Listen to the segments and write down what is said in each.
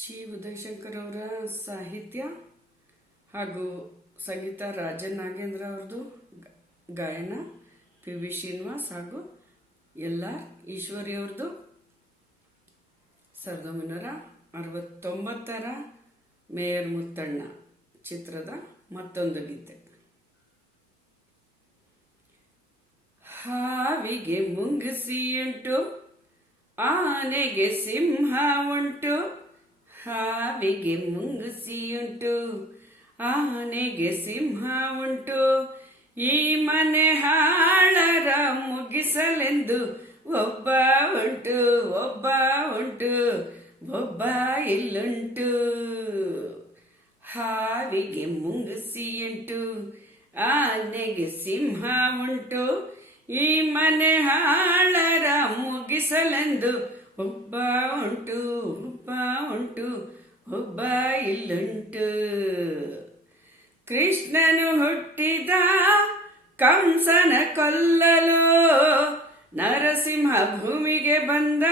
ಚಿ ಉದಯಶಂಕರ್ ಅವರ ಸಾಹಿತ್ಯ ಹಾಗೂ ಸಂಗೀತ ರಾಜನ್ ನಾಗೇಂದ್ರ ಅವರದು, ಗಾಯನ ಪಿ ವಿ ಶ್ರೀನಿವಾಸ್ ಹಾಗೂ ಎಲ್.ಆರ್. ಈಶ್ವರಿ ಅವರದು 1969ರ ಮೇಯರ್ ಮುತ್ತಣ್ಣ ಚಿತ್ರದ ಮತ್ತೊಂದು ಗೀತೆ. ಹಾವಿಗೆ ಮುಂಗುಸಿ ಉಂಟು, ಆನೆಗೆ ಸಿಂಹ ಉಂಟು. ಹಾವಿಗೆ ಮುಂಗುಸಿ ಉಂಟು, ಆನೆಗೆ ಸಿಂಹ ಉಂಟು. ಈ ಮನೆ ಹಾಳರ ಮುಗಿಸಲೆಂದು ಒಬ್ಬ ಉಂಟು, ಒಬ್ಬ ಉಂಟು, ಒಬ್ಬ ಇಲ್ಲುಂಟು. ಹಾವಿಗೆ ಮುಂಗುಸಿ ಉಂಟು, ಆನೆಗೆ ಸಿಂಹ ಉಂಟು. ಈ ಮನೆ ಹಾಳರ ಮುಗಿಸಲೆಂದು ಒಬ್ಬ ಉಂಟು, ಒಬ್ಬ ಉಂಟು, ಒಬ್ಬ ಇಲ್ಲುಂಟು. ಕೃಷ್ಣನು ಹುಟ್ಟಿದ ಕಂಸನ ಕೊಲ್ಲಲು, ನರಸಿಂಹ ಭೂಮಿಗೆ ಬಂದ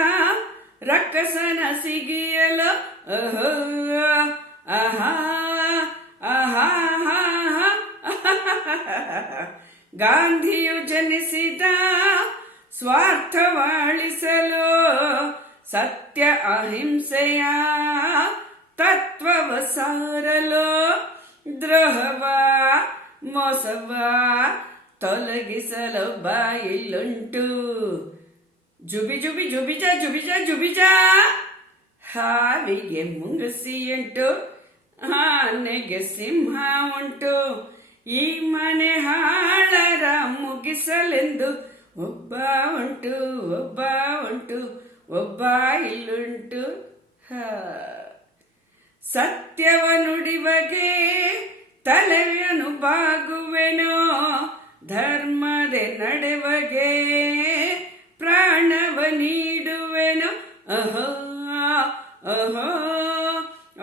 ರಕ್ಕಸನ ಸಿಗಿಯಲು. ಅಹೋ ಆಹಾ ಆಹಾ ಗಾಂಧಿಯು ಜನಿಸಿದ ಸ್ವಾರ್ಥವಾಳಿಸಲು, ಸತ್ಯ ಅಹಿಂಸೆಯ ತತ್ವವ ಸಾರಲು. ದ್ರೋಹವ ಮೋಸವ ತೊಲಗಿಸಲು ಬಾಯಿಲ್ಲುಂಟು. ಜುಬಿ ಜುಬಿ ಜುಬಿಜ ಜುಬಿಜ ಜುಬಿಜ. ಹಾವಿಗೆ ಮುಂಗುಸಿ ಉಂಟು, ಆನೆಗೆ ಸಿಂಹ ಉಂಟು. ಈ ಮನೆ ಹಾಳರ ಮುಗಿಸಲೆಂದು ಒಬ್ಬ ಉಂಟು, ಒಬ್ಬ ಉಂಟು, ಒಬ್ಬ ಇಲ್ಲುಂಟು. ಸತ್ಯವ ನುಡಿವಗೆ ತಲೆಯನ್ನು ಬಾಗುವೆನೋ, ಧರ್ಮದೆ ನಡೆವಗೆ ಪ್ರಾಣವ ನೀಡುವೆನೋ. ಅಹೋ ಅಹೋ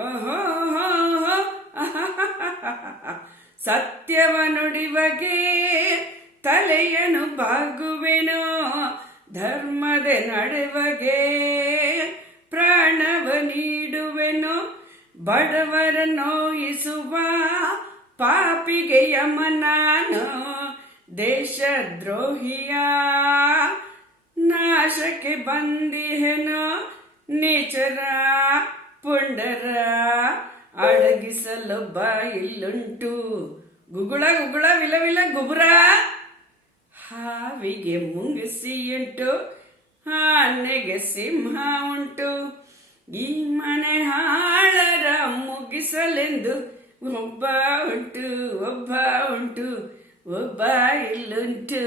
ಅಹೋ ಸತ್ಯವ ನುಡಿವಗೆ ತಲೆಯನ್ನು ಬಾಗುವೆನೋ, ಧರ್ಮದೆ ನಡೆವಗೆ ಪ್ರಾಣವ ನೀಡುವೆನೋ. ಬಡವರ ನೋಯಿಸುವ ಪಾಪಿಗೆ ಯಮನಾನು, ದೇಶದ್ರೋಹಿಯ ನಾಶಕ್ಕೆ ಬಂದಿಹೆನೋ. ನೀಚರ ಪುಂಡರ ಅಡಗಿಸಲು ಬಾಯಿಲ್ಲುಂಟು. ಗುಗುಳ ಗುಗುಳ ವಿಲವಿಲ ಗುಬುರ. ಹಾವಿಗೆ ಮುಂಗುಸಿ ಉಂಟು, ಆನೆಗೆ ಸಿಂಹ ಉಂಟು. ಈ ಮನೆ ಹಾಳರ ಮುಗಿಸಲೆಂದು ಒಬ್ಬ ಉಂಟು, ಒಬ್ಬ ಉಂಟು, ಒಬ್ಬ ಇಲ್ಲುಂಟು.